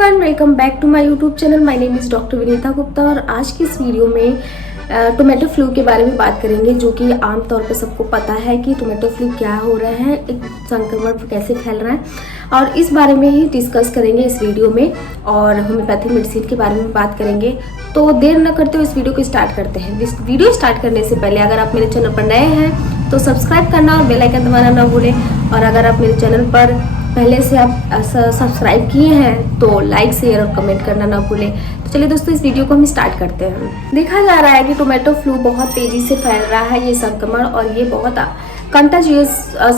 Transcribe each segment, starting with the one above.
Everyone, welcome back to my YouTube channel. My name is doctor Vinita Gupta और आज की इस वीडियो में टोमेटो फ्लू के बारे में बात करेंगे, जो कि आमतौर पे सबको पता है कि टोमेटो फ्लू क्या हो रहा है, एक संक्रमण कैसे फैल रहा है, और इस बारे में ही डिस्कस करेंगे इस वीडियो में। और होम्योपैथिक मेडिसिन के बारे में बात करेंगे। तो देर न करते हुए इस वीडियो को स्टार्ट करते हैं। इस वीडियो स्टार्ट करने से पहले अगर आप मेरे चैनल पर नए हैं तो सब्सक्राइब करना और बेल आइकन दबाना ना भूलें, और अगर आप मेरे चैनल पर पहले से आप सब्सक्राइब किए हैं तो लाइक शेयर और कमेंट करना ना भूलें। तो चलिए दोस्तों, इस वीडियो को हम स्टार्ट करते हैं। देखा जा रहा है कि टोमेटो फ्लू बहुत तेज़ी से फैल रहा है ये संक्रमण, और ये बहुत कंटाजियस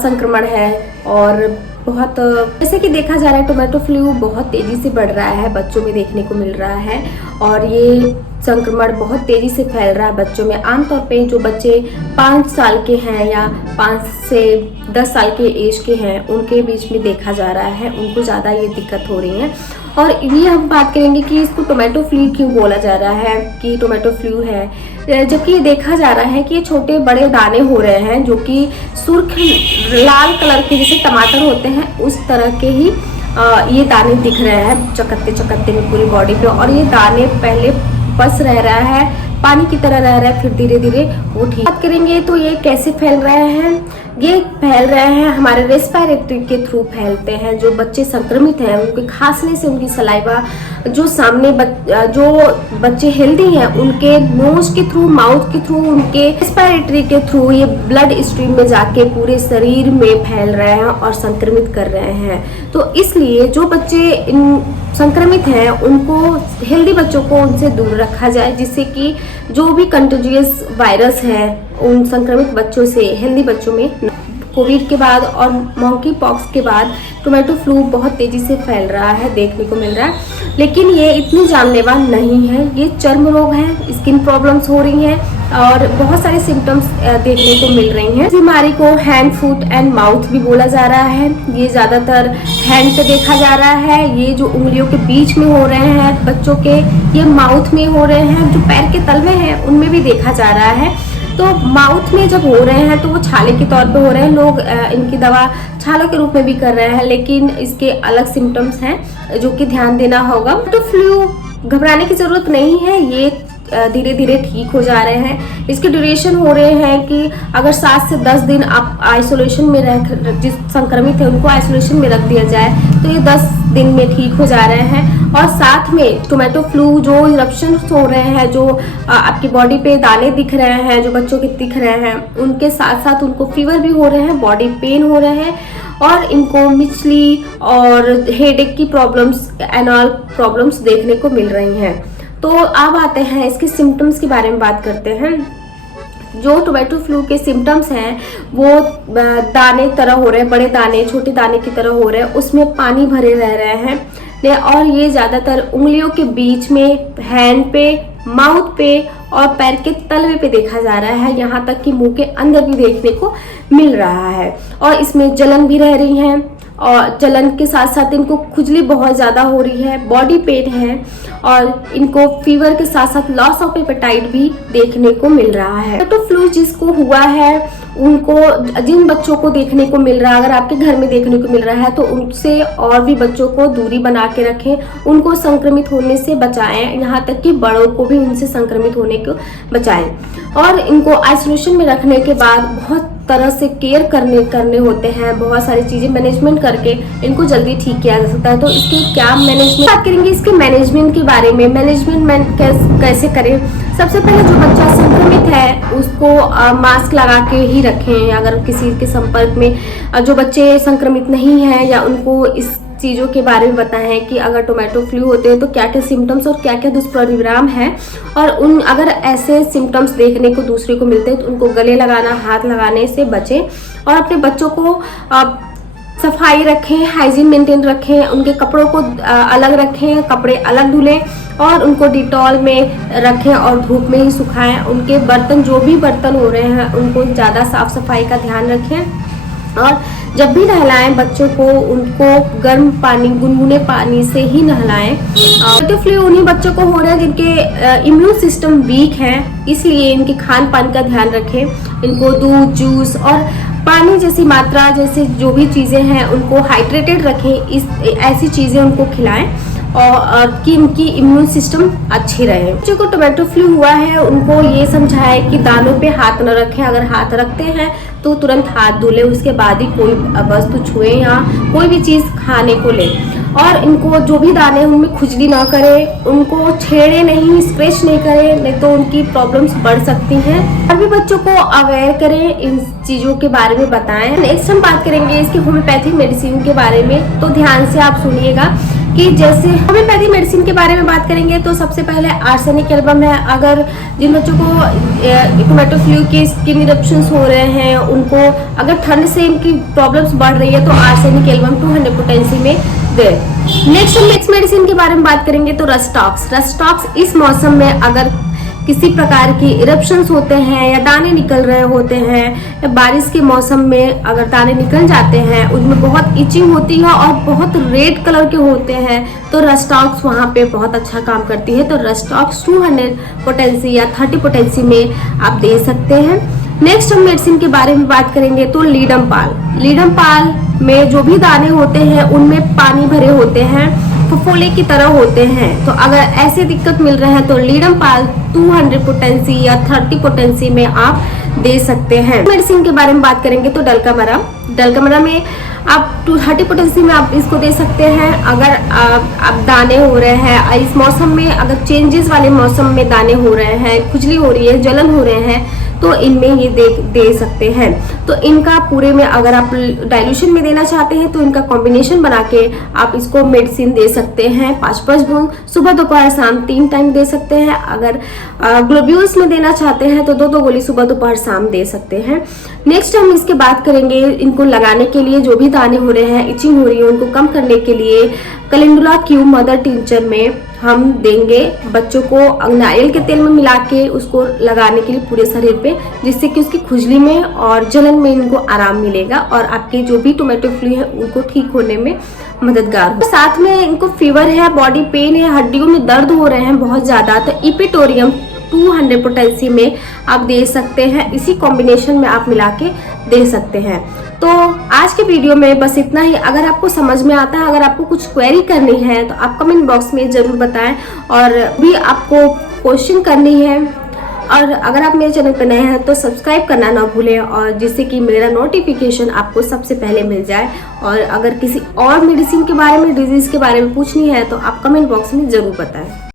संक्रमण है। और बहुत जैसे कि देखा जा रहा है टोमेटो फ्लू बहुत तेज़ी से बढ़ रहा है, बच्चों में देखने को मिल रहा है, और ये संक्रमण बहुत तेज़ी से फैल रहा है बच्चों में। आमतौर पे जो बच्चे 5 साल के हैं या 5 से 10 साल के एज के हैं उनके बीच में देखा जा रहा है, उनको ज़्यादा ये दिक्कत हो रही है। और ये हम बात करेंगे कि इसको टोमेटो फ्लू क्यों बोला जा रहा है कि टोमेटो फ्लू है, जबकि देखा जा रहा है कि ये छोटे बड़े दाने हो रहे हैं जो कि सुर्ख लाल कलर के जैसे टमाटर होते हैं उस तरह के ही ये दाने दिख रहे हैं चकत्ते चकत्ते में पूरी बॉडी पे। और ये दाने पहले बस रह रहा है, पानी की तरह रह रहा है, फिर धीरे धीरे वो ठीक। बात करेंगे तो ये कैसे फैल रहे हैं। ये फैल रहे हैं हमारे रेस्पिरेटरी के थ्रू फैलते हैं। जो बच्चे संक्रमित हैं उनके खांसने से उनकी सलाइवा, जो सामने जो बच्चे हेल्दी हैं उनके नोज के थ्रू, माउथ के थ्रू, उनके रेस्पिरेटरी के थ्रू ये ब्लड स्ट्रीम में जाके पूरे शरीर में फैल रहे हैं और संक्रमित कर रहे हैं। तो इसलिए जो बच्चे संक्रमित हैं उनको, हेल्दी बच्चों को उनसे दूर रखा जाए, जिससे कि जो भी कंटेजियस वायरस है उन संक्रमित बच्चों से हेल्दी बच्चों में। कोविड के बाद और मंकी पॉक्स के बाद टोमेटो फ्लू बहुत तेज़ी से फैल रहा है, देखने को मिल रहा है, लेकिन ये इतनी जानलेवा नहीं है। ये चर्म रोग है, स्किन प्रॉब्लम्स हो रही हैं और बहुत सारे सिम्टम्स देखने को मिल रही हैं। इस बीमारी को हैंड, फुट एंड माउथ भी बोला जा रहा है। ये ज़्यादातर हैंड पे देखा जा रहा है, ये जो उंगलियों के बीच में हो रहे हैं बच्चों के, ये माउथ में हो रहे हैं, जो पैर के तलवे हैं उनमें भी देखा जा रहा है। तो माउथ में जब हो रहे हैं तो वो छाले के तौर पे हो रहे हैं, लोग इनकी दवा छालों के रूप में भी कर रहे हैं, लेकिन इसके अलग सिम्टम्स हैं जो कि ध्यान देना होगा। तो फ्लू घबराने की जरूरत नहीं है, ये धीरे धीरे ठीक हो जा रहे हैं। इसके ड्यूरेशन हो रहे हैं कि अगर 7 से 10 दिन आप आइसोलेशन में रह, जिस संक्रमित है उनको आइसोलेशन में रख दिया जाए तो ये 10 दिन में ठीक हो जा रहे हैं। और साथ में टोमेटो फ्लू जो इरप्शन हो रहे हैं, जो आपकी बॉडी पे दाने दिख रहे हैं, जो बच्चों के दिख रहे हैं, उनके साथ साथ उनको फीवर भी हो रहे हैं, बॉडी पेन हो रहे हैं, और इनको मिचली और हेडेक की प्रॉब्लम्स एंड ऑल प्रॉब्लम्स देखने को मिल रही हैं। तो अब आते हैं इसके सिम्टम्स के बारे में बात करते हैं। जो टोमेटो फ्लू के सिम्टम्स हैं वो दाने तरह हो रहे हैं, बड़े दाने छोटे दाने की तरह हो रहे हैं, उसमें पानी भरे रह रहे हैं, और ये ज़्यादातर उंगलियों के बीच में, हैंड पे, माउथ पे और पैर के तलवे पे देखा जा रहा है, यहाँ तक कि मुंह के अंदर भी देखने को मिल रहा है। और इसमें जलन भी रह रही है, और जलन के साथ साथ इनको खुजली बहुत ज़्यादा हो रही है, बॉडी पेन है, और इनको फीवर के साथ साथ लॉस ऑफ एपेटाइट भी देखने को मिल रहा है। तो फ्लू जिसको हुआ है उनको, जिन बच्चों को देखने को मिल रहा है, अगर आपके घर में देखने को मिल रहा है तो उनसे और भी बच्चों को दूरी बना के रखें, उनको संक्रमित होने से बचाएं, यहाँ तक कि बड़ों को भी उनसे संक्रमित होने को बचाएं। और इनको आइसोलेशन में रखने के बाद बहुत तरह से केयर करने होते हैं, बहुत सारी चीज़ें मैनेजमेंट करके इनको जल्दी ठीक किया जा सकता है। तो इसके क्या मैनेजमेंट बात करेंगे, इसके मैनेजमेंट के बारे में। मैनेजमेंट कैसे करें। सबसे पहले जो बच्चा संक्रमित है उसको मास्क लगा के ही रखें। अगर किसी के संपर्क में जो बच्चे संक्रमित नहीं हैं, या उनको इस चीज़ों के बारे में बताएं कि अगर टोमेटो फ्लू होते हैं तो क्या क्या सिम्टम्स और क्या क्या दुष्परिणाम हैं, और अगर ऐसे सिम्टम्स देखने को दूसरे को मिलते हैं तो उनको गले लगाना, हाथ लगाने से बचें। और अपने बच्चों को सफाई रखें, हाइजीन मेंटेन रखें, उनके कपड़ों को अलग रखें, कपड़े अलग धुलें, और उनको डिटॉल में रखें और धूप में ही सुखाएं। उनके बर्तन, जो भी बर्तन हो रहे हैं, उनको ज़्यादा साफ सफाई का ध्यान रखें। और जब भी नहलाएं बच्चों को, उनको गर्म पानी, गुनगुने पानी से ही नहलाएं। टोमेटो फ्लू उन्हीं बच्चों को हो रहा है जिनके इम्यून सिस्टम वीक है, इसलिए इनके खान पान का ध्यान रखें। इनको दूध, जूस और पानी जैसी मात्रा, जैसे जो भी चीज़ें हैं उनको हाइड्रेटेड रखें, ऐसी चीज़ें उनको खिलाएं। और कि इनकी इम्यून सिस्टम अच्छी रहे। बच्चों को टोमेटो फ्लू हुआ है उनको ये समझाए कि दानों पे हाथ न रखें, अगर हाथ रखते हैं तो तुरंत हाथ धो ले, उसके बाद ही कोई वस्तु छुए या कोई भी चीज़ खाने को ले। और इनको जो भी दाने उनमें खुजली ना करे, उनको छेड़े नहीं, स्क्रैच नहीं करे, नहीं तो उनकी प्रॉब्लम्स बढ़ सकती हैं। और भी बच्चों को अवेयर करें, इन चीज़ों के बारे में बताएं। नेक्स्ट हम बात करेंगे इसकी होम्योपैथिक मेडिसिन के बारे में, तो ध्यान से आप सुनिएगा कि जैसे होम्योपैथिक मेडिसिन के बारे में बात करेंगे तो सबसे पहले आर्सेनिक एल्बम है। अगर जिन बच्चों को टोमेटो फ्लू के स्किन इरप्शंस हो रहे हैं, उनको अगर ठंड से इनकी प्रॉब्लम्स बढ़ रही है तो आर्सेनिक एल्बम 200 पोटेंसी में दे। नेक्स्ट मेडिसिन के बारे में बात करेंगे तो रस्टॉक्स इस मौसम में अगर किसी प्रकार की इरप्शंस होते हैं या दाने निकल रहे होते हैं, या बारिश के मौसम में अगर दाने निकल जाते हैं, उनमें बहुत इचिंग होती है और बहुत रेड कलर के होते हैं, तो रस्टॉक्स वहाँ पे बहुत अच्छा काम करती है। तो रस्टॉक्स 200 पोटेंसी या 30 पोटेंसी में आप दे सकते हैं। नेक्स्ट हम मेडिसिन के बारे में बात करेंगे तो लीडम पाल में जो भी दाने होते हैं उनमें पानी भरे होते हैं, फफोले की तरह होते हैं। तो अगर ऐसे दिक्कत मिल रहे हैं तो लीडम पाल 200 पोटेंसी या 30 पोटेंसी में आप दे सकते हैं। मेडिसिन के बारे में बात करेंगे तो डलकामरा में आप 30 पोटेंसी में आप इसको दे सकते हैं। अगर आप दाने हो रहे हैं इस मौसम में, अगर चेंजेस वाले मौसम में दाने हो रहे हैं, खुजली हो रही है, जलन हो रहे हैं, तो इनमें ये दे सकते हैं। तो इनका पूरे में अगर आप डाइल्यूशन में देना चाहते हैं तो इनका कॉम्बिनेशन बना के आप इसको मेडिसिन दे सकते हैं। 5-5 बूंद सुबह दोपहर शाम 3 टाइम दे सकते हैं। अगर ग्लोब्यूल्स में देना चाहते हैं तो 2-2 गोली सुबह दोपहर शाम दे सकते हैं। नेक्स्ट हम इसके बात करेंगे इनको लगाने के लिए, जो भी दाने हो रहे हैं, इचिंग हो रही है, उनको कम करने के लिए कैलेंडुला क्यूब मदर टिंचर में हम देंगे बच्चों को नारियल के तेल में मिला के उसको लगाने के लिए पूरे शरीर पे, जिससे कि उसकी खुजली में और जलन में इनको आराम मिलेगा और आपके जो भी टोमेटो फ्लू है उनको ठीक होने में मददगार हो। साथ में इनको फीवर है, बॉडी पेन है, हड्डियों में दर्द हो रहे हैं बहुत ज़्यादा, तो इपिटोरियम 200 पोटेंसी में आप दे सकते हैं। इसी कॉम्बिनेशन में आप मिला के दे सकते हैं। तो आज के वीडियो में बस इतना ही। अगर आपको समझ में आता है, अगर आपको कुछ क्वेरी करनी है तो आप कमेंट बॉक्स में ज़रूर बताएं, और भी आपको क्वेश्चन करनी है। और अगर आप मेरे चैनल पर नए हैं तो सब्सक्राइब करना ना भूलें, और जिससे कि मेरा नोटिफिकेशन आपको सबसे पहले मिल जाए। और अगर किसी और मेडिसिन के बारे में, डिजीज़ के बारे में पूछनी है तो आप कमेंट बॉक्स में ज़रूर बताएं।